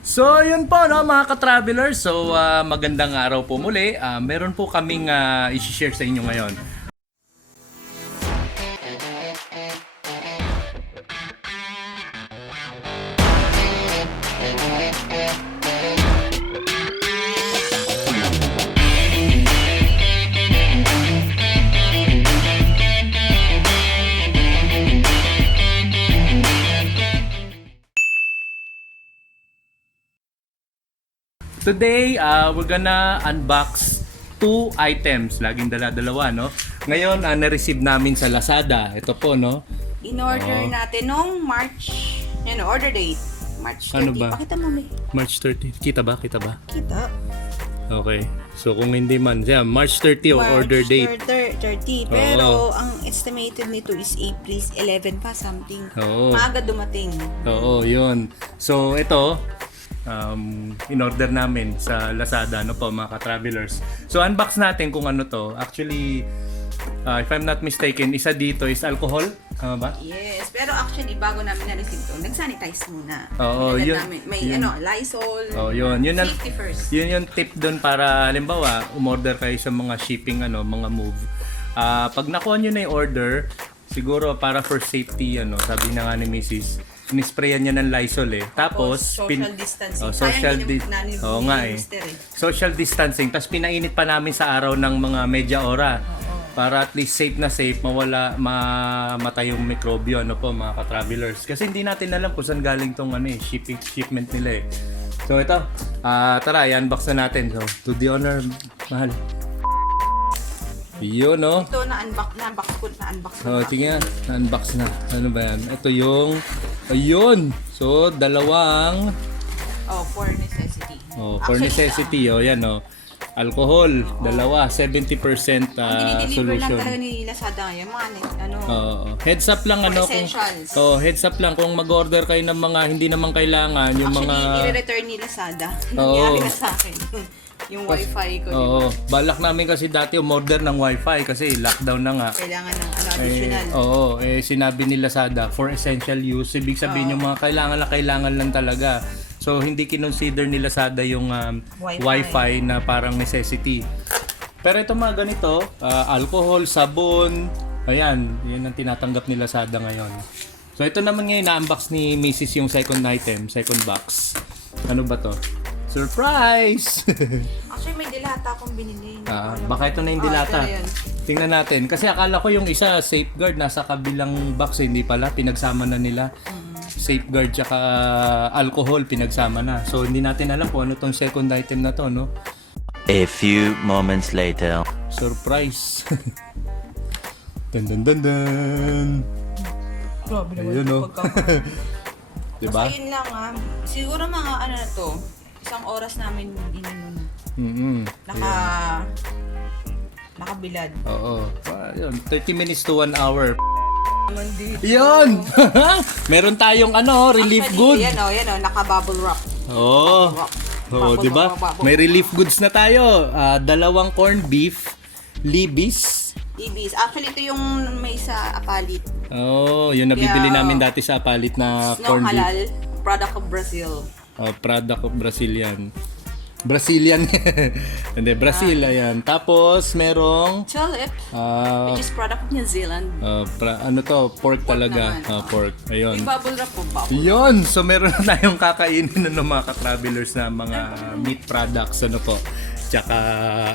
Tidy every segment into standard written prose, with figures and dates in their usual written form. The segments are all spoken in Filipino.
So, yun po, no, mga ka-travelers. So, magandang araw po muli. Meron po kaming i-share sa inyo ngayon. Today, we're gonna unbox 2 items. Laging dala-dalawa, no? Ngayon, na-receive namin sa Lazada. Ito po, no? In-order natin nung March, order date. March 30. Ano ba? Pakita mo, may. March 30. Kita ba? Kita ba? Kita. Okay. So, kung hindi man, March 30 o order date. 30. Pero, ang estimated nito is April 11 pa, something. Oo. Maaga dumating. Oo, yun. So, ito, in-order namin sa Lazada, no po, mga ka-travelers. So, unbox natin kung ano to. Actually, if I'm not mistaken, isa dito is alcohol. Tama ba? Yes. Pero actually, bago namin na-receive to, nag-sanitize muna. Oo, Nilagyan yun. namin. May Yun. Lysol. Oh, yun. Yun ang, Safety first. yun yung tip doon para, halimbawa, umorder kayo sa mga shipping, mga move. Pag nakuha nyo na yung order, siguro para for safety, sabi na nga ni Mrs., inisprayan niya ng Lysol eh. Tapos, social distancing. social social distancing. Tapos pinainit pa namin sa araw ng mga medya ora. Para at least safe na safe, mamatay yung mikrobyo, po, mga ka-travelers. Kasi hindi natin alam kung saan galing tong shipment nila eh. So ito, tara, i-unbox na natin. So, to the honor, mahal. Yun, no? Ito, na-unbox ko. Oh, tingnan, na-unbox na. Ano ba yan? Ito yung, ayun! So, dalawang, for necessity. for necessity, yan, alcohol, dalawa, 70% Ang dinideliver lang solution. talaga ni Lazada ngayon, Heads up lang, for kung, essentials. heads up lang kung mag-order kayo ng mga hindi naman kailangan, yung Actually, mga, i-return ni Lazada. Oo. Nangyari na sa akin. Yung wifi ko, di ba? balak namin kasi dati umorder ng wifi kasi lockdown na nga. Kailangan ng additional. Sinabi ni Lazada for essential use. Ibig sabihin yung mga kailangan lang talaga. So, hindi kinonsider ni Lazada yung wifi na parang necessity. Pero ito mga ganito, alcohol, sabon, ayan, yun ang tinatanggap ni Lazada ngayon. So, ito naman ngayon, na-unbox ni Mrs. yung second item, second box. Ano ba to? Surprise! Actually, may dilata akong binili. Baka ito na yung dilata. ito na yun. Tingnan natin. Kasi akala ko yung isa, safeguard, nasa kabilang box. Hindi pala, pinagsama na nila. Safeguard tsaka alcohol, pinagsama na. So, hindi natin alam kung ano tong second item na to, no? A few moments later. Surprise! Dun dun dun dun! Grabe Ayun, no? Diba? So, yun lang siguro mga na to, isang oras namin inano na. Nakabilad. Oo. Yun, 30 minutes to 1 hour. Naman dito. Yun! Meron tayong relief good. Yan naka-bubble wrap. Oo. Oo, di ba? May relief goods na tayo. Dalawang corned beef, libis. Ibis. Actually, ito yung may sa Apalit. Oh, yun nabibili namin dati sa Apalit na No corned beef. halal, product of Brazil. Product of Brazilian. Brazilian. Hindi, Brazil, ayan. Tapos, merong Tulip, which is product of New Zealand. pork talaga. naman. Pork. Ayun. May bubble wrap po, bubble. Yun! So, meron na tayong kakainin ng mga ka-travelers na mga meat products. Ano po. Tsaka,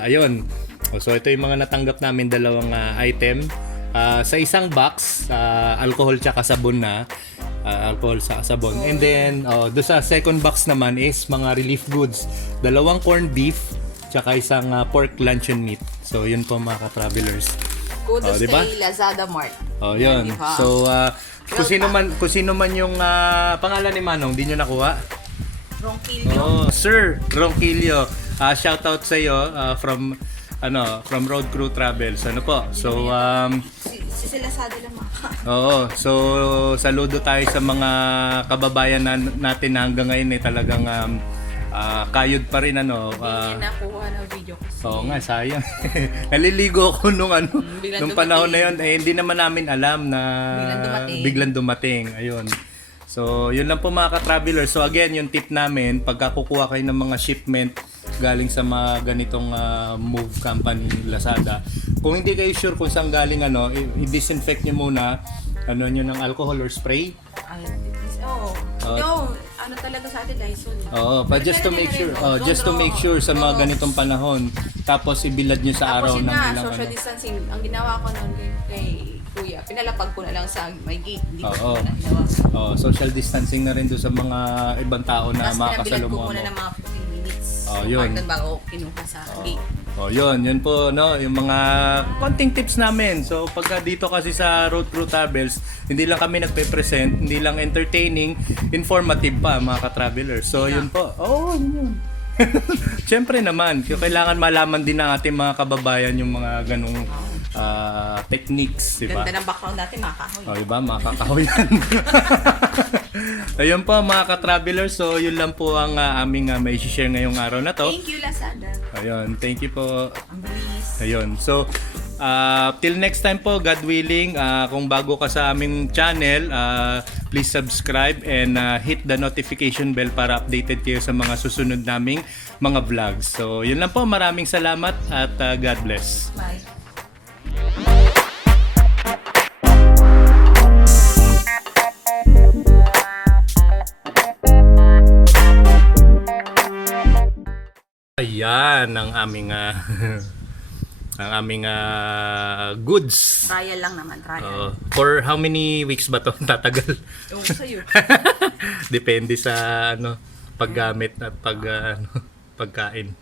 ayun. So, ito yung mga natanggap namin, dalawang item. Sa isang box, alcohol tsaka sabon na. Alcohol sa sabon. And then, doon sa second box naman is mga relief goods. Dalawang corned beef, tsaka isang pork luncheon meat. So, yun po mga ka-travelers. Kudos diba? kay Lazada Mart. Yun. Diba? So, kung sino man yung pangalan ni Manong, di nyo nakuha? Ronquillo. Sir Ronquillo. Shout out sa iyo from Road Crew Travels. Ano po? So, Si Lazada lang so saludo tayo sa mga kababayan natin na hanggang ngayon talagang kayod pa rin Hindi niya nakuha na video kasi. Oo nga, sayang. Naliligo ako nung biglang nung panahon na yun. Hindi naman namin alam na Biglang dumating. Ayun. So, yun lang po mga ka-traveler. So, again, yung tip namin, pagka kukuha kayo ng mga shipment galing sa mga ganitong move company, Lazada, kung hindi kayo sure kung saan galing, i-disinfect nyo muna nyo ng alcohol or spray. Ano talaga sa atin, Lysol. Oo, but just to make sure, sa mga ganitong panahon, tapos ibilad nyo sa araw ng ilang social distancing, ang ginawa ko noon kay Kuya, pinalapag ko na lang sa may gate, hindi ko Oo. na ginawa. Social distancing na rin doon sa mga ibang tao na Tapos pinabilan ko makakasalumuha muna mo. ng mga 15 minutes. Yun. Pagdan bago kinuha sa gate. Yun po, no, yung mga konting tips namin. So, pagka dito kasi sa Road Crew Travels, hindi lang kami nagpe-present, hindi lang entertaining, informative pa mga ka-travelers. So, yun po. Yun. Siyempre naman, kailangan malaman din ng ating mga kababayan yung mga ganong techniques, di ba? Ganda ng background natin, mga kahoy. Diba? Makakahoy yan. Ayun po mga ka-travelers. So, yun lang po ang aming may share ngayong araw na to. Thank you, Lazada. Ayun, thank you po. Ang bilis. Ayun. So, till next time po, God willing, kung bago ka sa aming channel, please subscribe and hit the notification bell para updated kayo sa mga susunod naming mga vlogs. So, yun lang po. Maraming salamat at God bless. Bye. Ayan ang aming ang aming goods. Trial lang naman, trial. For how many weeks ba to tatagal? Yung sa'yo. Depende sa paggamit at pagkain.